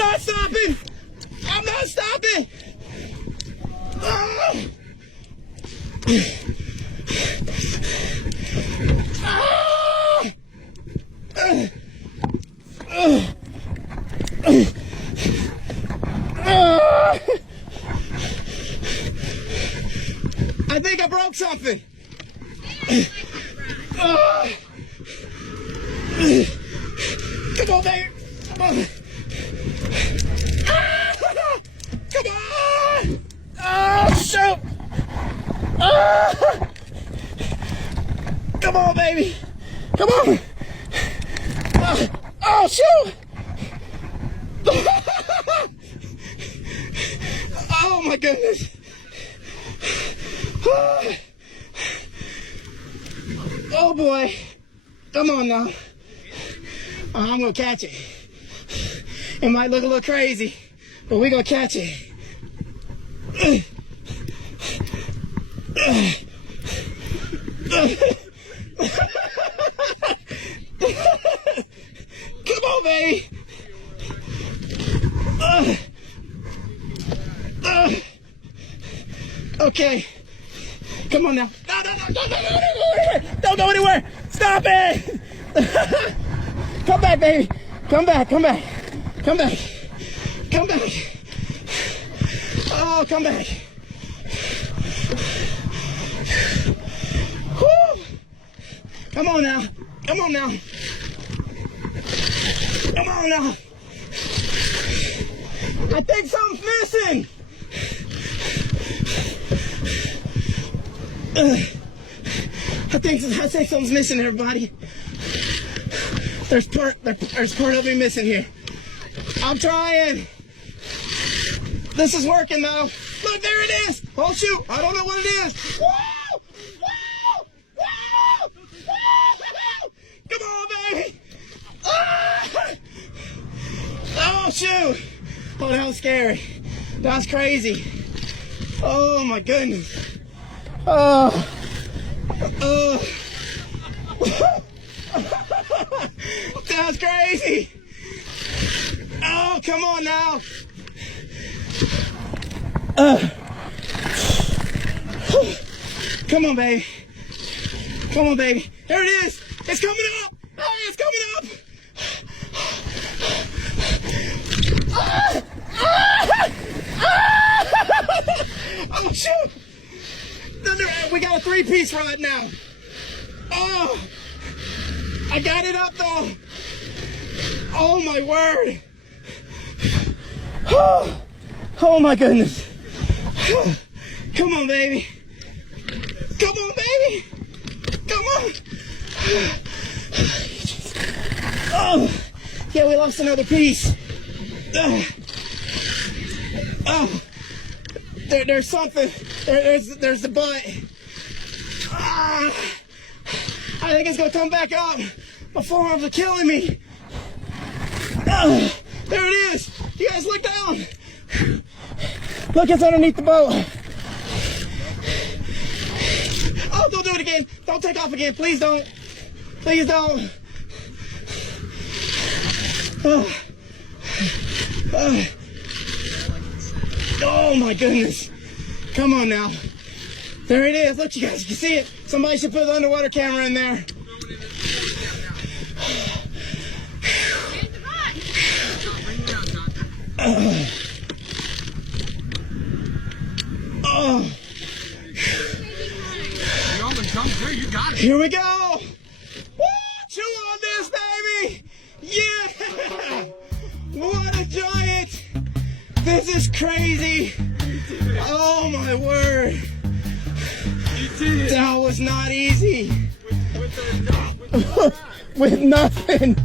not stopping. I'm not stopping. Oh. I think I broke something. Come on, baby. Come on. Come on. Oh, shoot. Come on, baby. Come on. Oh, shoot. Oh, my goodness. Oh, boy. Come on now. I'm going to catch it. It might look a little crazy, but we're going to catch it. Come on, baby. Okay. Come on now. No, don't go anywhere. Stop it. Come back, baby. Come back. Come back. Come back. Come back. Oh, come back. Whew. Come on now. Come on now. Come on now. I think something's missing. I think something's missing, everybody. There's part of me missing here. I'm trying. This is working though. Look, there it is. Oh shoot! I don't know what it is. Woo! Woo! Woo! Woo! Come on, baby. Ah! Oh shoot! Oh, that was scary. That was crazy. Oh my goodness. Oh. Oh. That was crazy. Oh, come on now. Come on, baby. Come on, baby. There it is. It's coming up. Hey, it's coming up. Oh, shoot. We got a 3-piece for that now. Oh, I got it up though. Oh my word. Oh my goodness. Come on, baby. Come on, baby. Come on. Oh, yeah, we lost another piece. Oh, there's something. There's the butt. I think it's gonna come back up. My forearms are killing me. There it is. You guys look down. Look, it's underneath the boat. Oh, don't do it again. Don't take off again. Please don't. Please don't. Oh my goodness. Come on now. There it is. Look, you guys, you can see it. Somebody should put an underwater camera in there. Here we go. Woo! Chew on this, baby. Yeah. What a giant. This is crazy. Oh my word. That was not easy. With nothing.